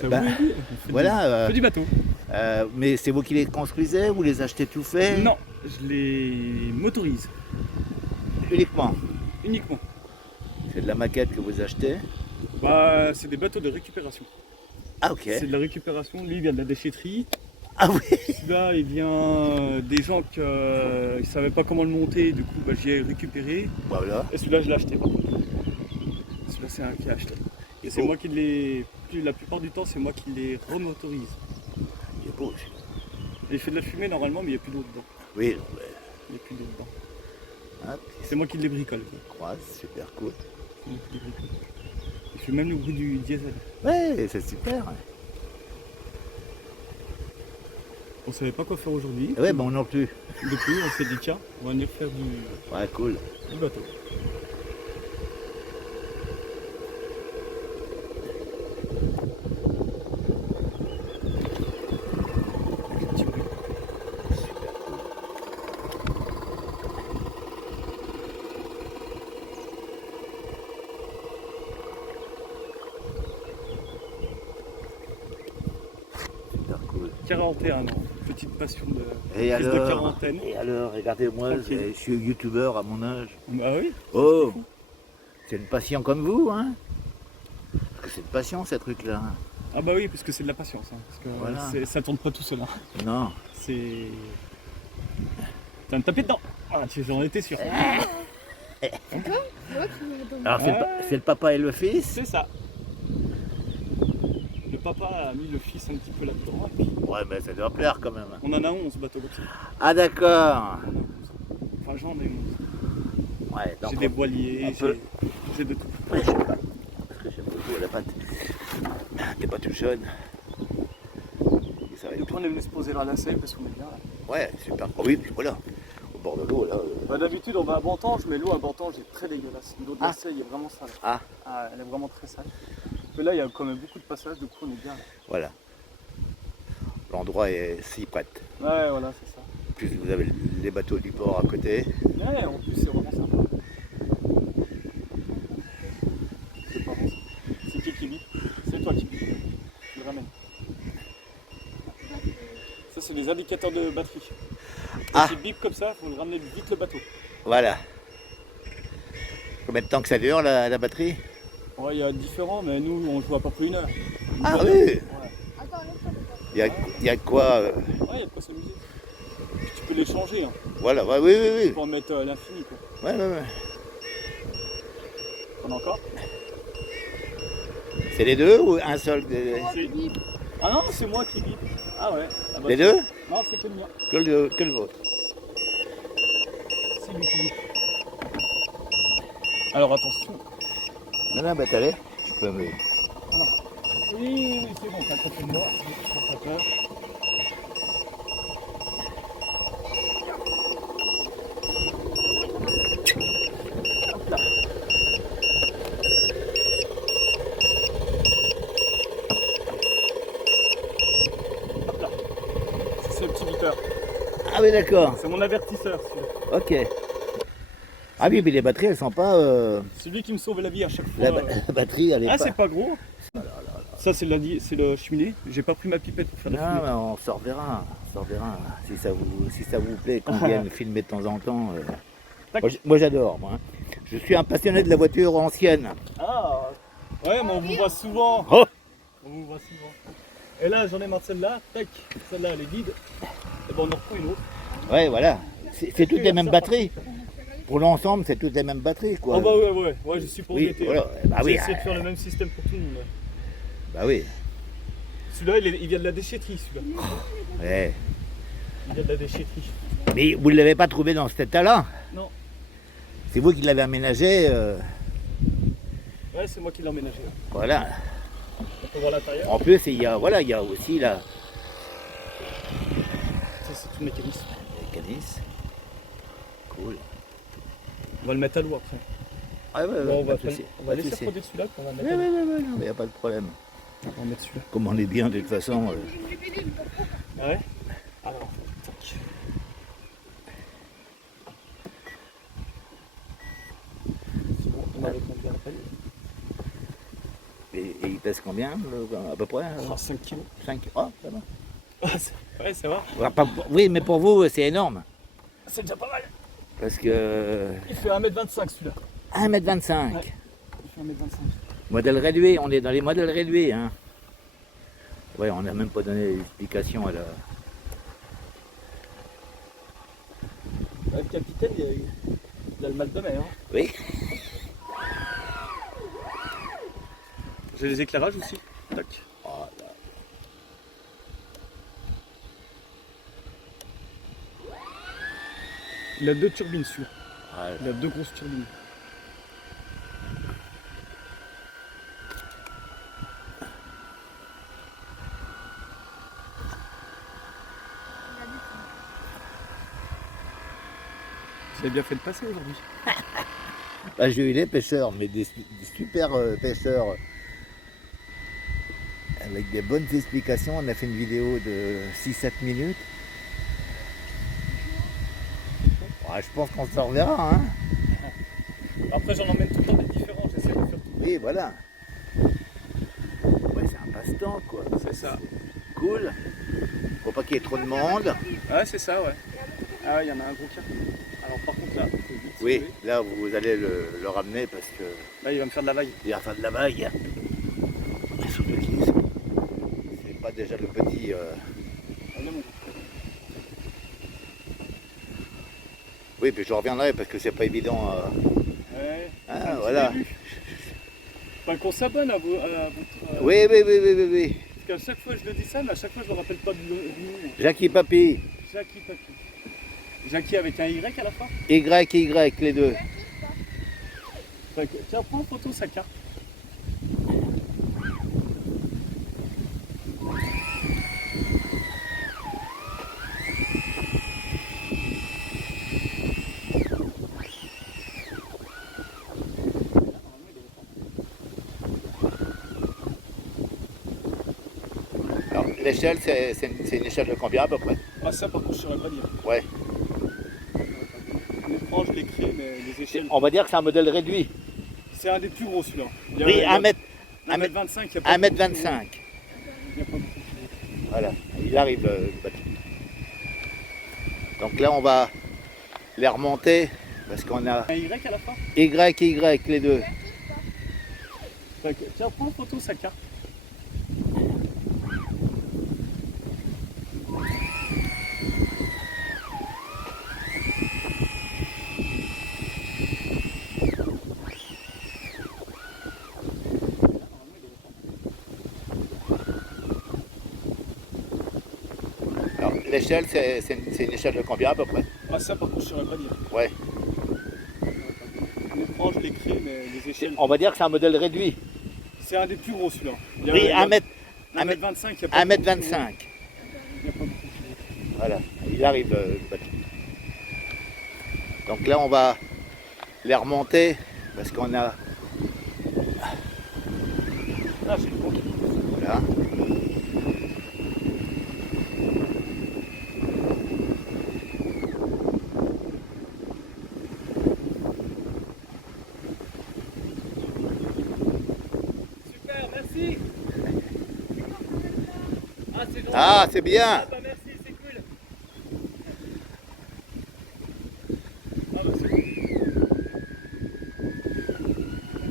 Ça Bah, vous dit, voilà. on fait du bateau. Mais c'est vous qui les construisez, vous les achetez tout faits? Non, je les motorise Uniquement. uniquement. C'est de la maquette que vous achetez? Bah, c'est des bateaux de récupération. Ah ok. C'est de la récupération. Lui, il vient de la déchetterie. Ah oui. Celui-là, il vient des gens qui ne savaient pas comment le monter. Du coup, bah, j'y ai récupéré. Voilà. Et celui-là, je l'ai acheté. Celui-là, c'est un qui a acheté. Et c'est beau. moi qui les. La plupart du temps, c'est moi qui les remotorise. Il est beau aussi. Et il fait de la fumée normalement, mais il n'y a plus d'eau dedans. Oui, ouais. Il n'y a plus d'eau dedans. Ah, C'est moi qui les bricole. croise, super cool. C'est moi qui les bricole. Il fait même le bruit du diesel. Ouais, c'est super. On savait pas quoi faire aujourd'hui. Ouais, bon non plus. Depuis, on s'est dit tiens, on va venir faire Ouais, cool. du bateau. Avec un petit bruit. Super cool. Super cool. 41 ans, petite passion de Et prise de alors, quarantaine. regardez-moi, Tranquille. je suis youtubeur à mon âge. Bah oui. Oh, c'est une passion comme vous, hein? Parce que c'est une passion, ces trucs-là. Ah bah oui, parce que c'est de la patience. Hein, parce que Voilà. ça tourne pas tout seul. Hein. Non. C'est. T'as me taper dedans. Ah, j'en étais sûr. Alors, c'est le papa et le fils? C'est ça. Le papa a mis le fils un petit peu là-dedans. Et puis Ouais, mais ça doit plaire quand même. on en a 11 bateaux comme ça. Ah, d'accord. On en a 11. Enfin, j'en ai 11. Ouais, donc J'ai des voiliers, on peut- j'ai de tout. Ouais, je sais pas. Parce que j'aime beaucoup la pâte. T'es pas tout jeune. Et ça va être Donc on est venu se poser là à la selle parce qu'on est bien là. Ouais, super. Oh oui, puis voilà. Au bord de l'eau, là. Bah, d'habitude on va à Bantange, mais l'eau à Bantange est très dégueulasse. L'eau de la Ah. selle est vraiment sale. Ah. Elle est vraiment très sale. Mais là il y a quand même beaucoup de passages, du coup on est bien là. Voilà. L'endroit s'y prête. Ouais, voilà, c'est ça. En plus, vous avez les bateaux du port à côté. Ouais, en plus c'est vraiment sympa. C'est pas bon ça. C'est qui bip? C'est toi qui bip. Tu le ramènes. Ça c'est les indicateurs de batterie. Quand Ah. il bip comme ça, il faut ramener vite le bateau. Voilà. Combien de temps que ça dure, la batterie? Ouais, il y a différents, mais nous on joue à peu près 1 heure. Ah Une oui. heure. Ouais. Il y a de quoi... Ouais, il y a de quoi s'amuser. Puis tu peux les changer, hein. Voilà, ouais, oui, oui, Tu peux en mettre à l'infini, quoi. oui. Ouais, ouais, ouais. On a encore? C'est les deux ou un seul? Ah non, c'est moi qui bip. Ah ouais. Ah bah, Les deux? Non, c'est que le mien. Que le vôtre. C'est lui qui bip. Alors attention. Non, non, bah t'allais. Tu peux me... Oui, c'est bon, t'as côté de moi. T'as pas peur. Hop là. Hop là. C'est le petit beeper. Ah oui, d'accord. C'est mon avertisseur, celui-là. Ok. Ah oui, mais les batteries, elles sont pas... C'est lui qui me sauve la vie à chaque fois. La batterie, elle est Ah, pas... c'est pas gros. Ça, c'est le cheminée. J'ai pas pris ma pipette pour faire la Non, fumée. mais on s'en reverra. Si ça vous plaît qu'on vienne filmer de temps en temps. Tac. Moi, j'adore, moi. Je suis un passionné de la voiture ancienne. Ah, ouais, mais on vous voit souvent. Oh. On vous voit souvent. Et là, j'en ai marre de celle-là. Tac, celle-là, elle est vide. Et bon, on en reprend une autre. Ouais, voilà. C'est toutes les mêmes batteries. Pour l'ensemble, c'est toutes les mêmes batteries, quoi. Oh bah ouais, je suis pour Oui, guetter. voilà. Bah J'ai oui, essayé de faire le même système pour tout le monde. Bah oui. Celui-là, il vient de la déchetterie, celui-là. Ouais. Il vient de la déchetterie. Mais vous ne l'avez pas trouvé dans cet état-là? Non. C'est vous qui l'avez aménagé. Ouais, c'est moi qui l'ai emménagé. Voilà. On peut voir l'intérieur. En plus, il y a aussi la Ça, c'est tout le mécanisme. mécanisme. Cool. On va le mettre à l'eau après. Ah ouais, Bon, on va, pas de souci. on va Pas de laisser souci. refroidir celui-là, puis on va Ouais, mettre à l'eau. non, mais il n'y a pas de problème. On va mettre celui-là. Comme on est bien, de toute façon. Ah ouais. Alors, tac. C'est bon, on a répondu à l'appel. Et il pèse combien à peu près Oh, 5 kilos. 5. Oh, ça va. Ouais, ça va. Ouais, oui, mais pour vous, c'est énorme. C'est déjà pas mal. Parce que Il fait 1m25 celui-là. 1m25. Ouais. Il fait 1m25. Modèle réduit, on est dans les modèles réduits. Hein. Ouais, on n'a même pas donné l'explication à la... Le capitaine, il a le mal de mer. Hein. Oui. J'ai les éclairages aussi. Tac. Oh, là. Il a 2 turbines celui-là. Ah, Il a 2 grosses turbines. Vous avez bien fait de passer aujourd'hui. bah, j'ai eu des pêcheurs, mais des super pêcheurs avec des bonnes explications. On a fait une vidéo de 6-7 minutes. Ouais, je pense qu'on s'en reverra. Hein. Après, j'en emmène tout le temps des différents. J'essaie de faire tout. Oui, voilà. Ouais, c'est un passe-temps, quoi. C'est ça. Cool. Faut pas qu'il y ait trop de monde. Ouais, c'est ça, ouais. Ah ouais, il y en a un gros qui. Alors par contre là, faut vite Oui, sauver. là, vous allez le ramener parce que Là, il va me faire de la vague. il va faire de la vague. C'est pas déjà le petit... Ah, non, Oui, puis je reviendrai parce que c'est pas évident. ouais. Ah, Un petit voilà. début. Enfin, qu'on s'abonne à votre. Oui, oui, oui, oui, oui, oui. Parce qu'à chaque fois je le dis ça, mais à chaque fois je ne me rappelle pas du nom. Jackie Papy, Jackie Papi. Jackie avec un Y à la fin. Y, les deux. Fait que, tiens, prends en photo sa carte. Alors, l'échelle, c'est une échelle de combien à peu près? Ah, ça par contre, je ne saurais pas dire. Ouais. Les franges, les craies, mais les échelles. On va dire que c'est un modèle réduit. C'est un des plus gros celui-là. Oui, 1m25. 1m25, il n'y a pas de 1m25. Il y a pas de- Voilà, il arrive le bateau. Donc là, on va les remonter parce qu'on a Un Y à la fin. Y, les deux. Fait que, tiens, prends en photo sa carte. Alors, l'échelle, c'est une échelle de combien à peu près? Ah, ça par contre, je ne saurais pas dire. Ouais. Les franges, les craies, mais les échelles. On va dire que c'est un modèle réduit. C'est un des plus gros celui-là. Oui, 1m25, il y a pas de- 1m25. il y a pas de- Voilà, il arrive le bateau. Donc là, on va les remonter parce qu'on a... Ah, j'ai le bon. Voilà. Super, merci. Ah, c'est gentil. Ah, c'est bien. Ah, bah, merci, c'est cool. Ah, bah, c'est cool.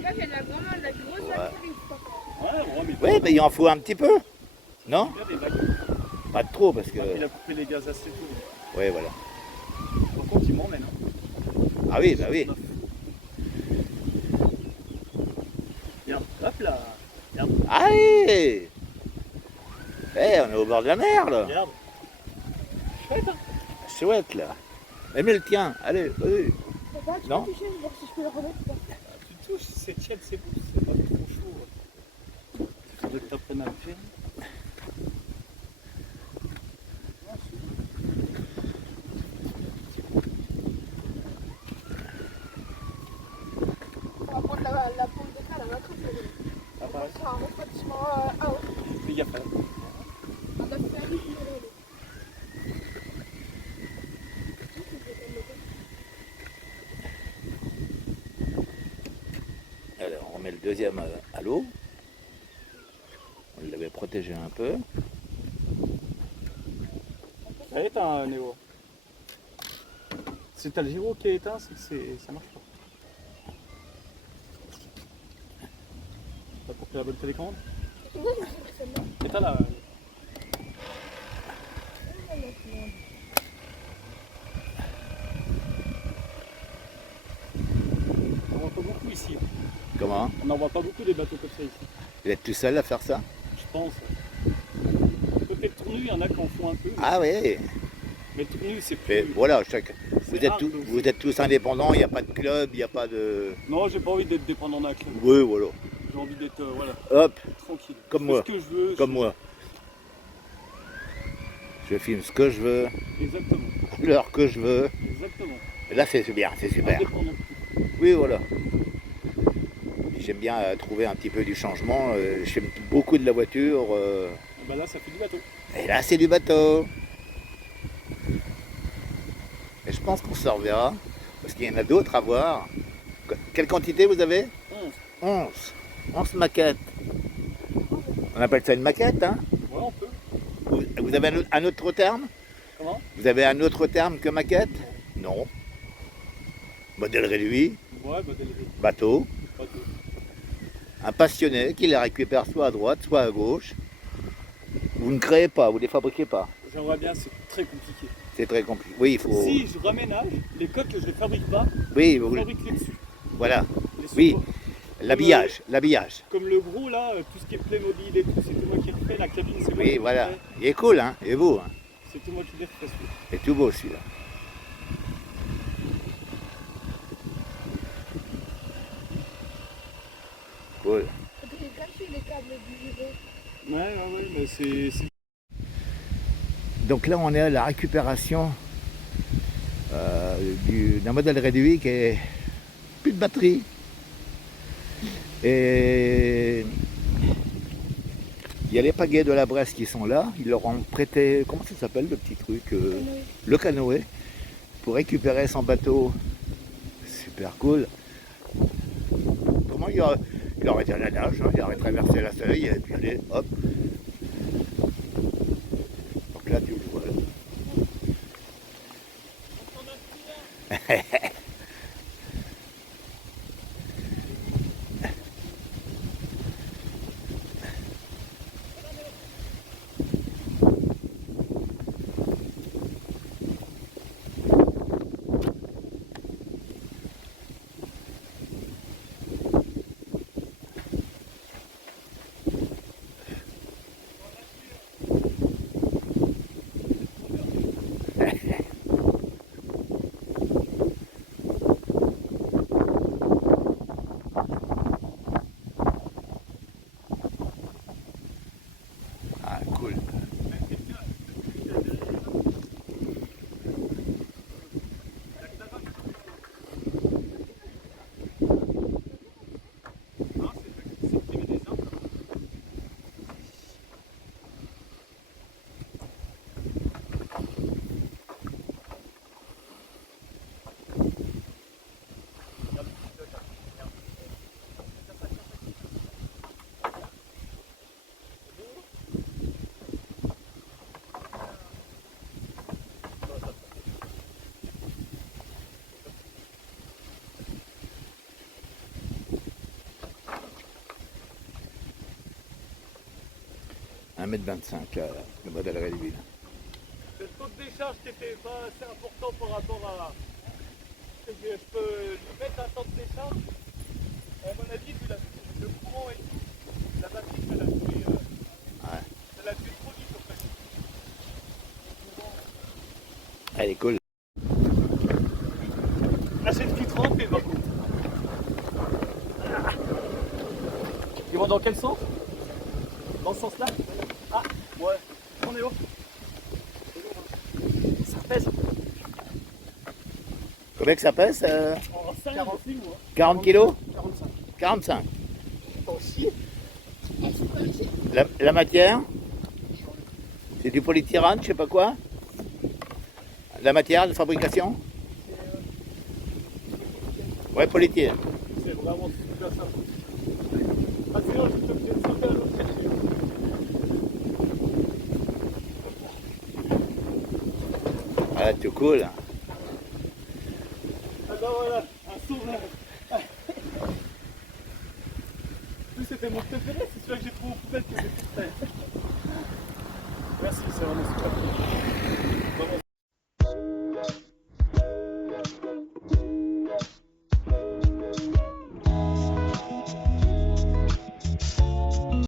Là, j'ai vraiment de la grosse Ouais. batterie, quoi. Ouais, on remet. Oui, mais il en faut un petit peu. Non? Bien des vagues. Pas trop parce que... Il a coupé les gaz assez tôt. Oui, voilà. Par contre, il m'emmène. Hein. Ah oui, bah oui. Regarde, hop là. Regarde, Allez! Eh, on est au bord de la mer, là. regarde. Chouette, hein. Chouette, là. Mais le tien, allez, vas-y. Papa, tu Non. peux toucher, voir si je peux le remettre ou pas. Tu touches, c'est tiède, c'est beau, c'est pas trop chaud. Il faudrait que tu apprennes à le faire. On va prendre la pomme de terre, la matraque. Ah, On pareil. va faire un refroidissement à eau. Fais gaffe. Hein. On a fait un lit, Alors, on met le deuxième à l'eau. On l'avait protégé un peu. Elle est éteinte, Néo. Si t'as le gyro qui est éteint, c'est que ça marche pas. T'as pour la bonne télécommande? Non, je sais que celle-là. Éteins là. On n'en voit pas beaucoup ici. Comment? On n'en voit pas beaucoup des bateaux comme ça ici. Vous êtes tout seul à faire ça? Je pense. Peut-être tournu, il y en a qui en font un peu. Ah oui. Mais tournu, c'est Mais plus. voilà, vous c'est êtes, hard aussi. vous êtes tous indépendants, il n'y a pas de club, il n'y a pas de... Non, j'ai pas envie d'être dépendant d'un club. Oui, voilà. J'ai envie d'être voilà, Hop, tranquille. Comme Je moi. fais ce que je veux. comme moi. Je filme ce que je veux, Exactement. à l'heure que je veux. Exactement. Et là, c'est bien, c'est super. Indépendant de tout. Oui, voilà. J'aime bien trouver un petit peu du changement. J'aime beaucoup de la voiture. Bah là, ça fait du bateau. Et là, c'est du bateau. Et je pense qu'on se reverra. Parce qu'il y en a d'autres à voir. Quelle quantité vous avez? 11. 11 maquettes. On appelle ça une maquette, hein? Ouais, on peut. Vous avez un autre terme? Comment? Vous avez un autre terme que maquette? Non. Modèle réduit, Ouais, modèle réduit. bateau. Bateau. Un passionné qui les récupère soit à droite, soit à gauche. Vous ne créez pas, vous ne les fabriquez pas. J'aimerais bien, c'est très compliqué. C'est très compliqué. Oui, il faut... Si je raménage, les coques, je les fabrique pas, Oui, je vous... fabrique les dessus. voilà. Les Oui. supports. L'habillage, l'habillage. Comme le gros là, tout ce qui est Playmobil et tout, c'est tout moi qui refais. La cabine, c'est moi Oui, qui voilà. refais. Il est cool, hein? Et vous, hein? C'est tout moi qui les refais. celui-là. C'est tout beau, celui-là. Cool. J'ai caché les câbles du gyro. Ouais, mais c'est. Donc là, on est à la récupération d'un modèle réduit qui est plus de batterie. Et il y a les pagaies de la Bresse qui sont là. Ils leur ont prêté, comment ça s'appelle le petit truc le canoë, pour récupérer son bateau. Super cool. Comment il aurait été à la nage, hein, il aurait traversé la Seuil et puis allez, hop. Donc là, tu le vois. Ah, cool. Un 1,25 m, le modèle réduit. C'est le taux de décharge qui était pas assez important par rapport à. Je peux lui mettre un temps de décharge. À mon avis, vu le courant et tout, la batterie, ça l'a tué. Ouais. Ça l'a tué trop vite en fait. Elle est cool. Là, c'est le Q30 et par contre. Ils vont dans quel sens? Dans ce sens-là? Ah, ouais. On est où? Ça pèse. Combien que ça pèse? En 46 moi. 40 kilos? 45. 45. T'en chies? La matière? C'est du polytyrane, je sais pas quoi? La matière de fabrication? Ouais, polytyrane. C'est vraiment super simple. Ah sinon, je te fais sauter à l'autre chercher. Ah, tout cool. Ah ben voilà, un sauveur. Lui c'était mon préféré, c'est celui-là que j'ai trouvé au poubelle que j'ai tout fait. Merci, c'est vraiment super.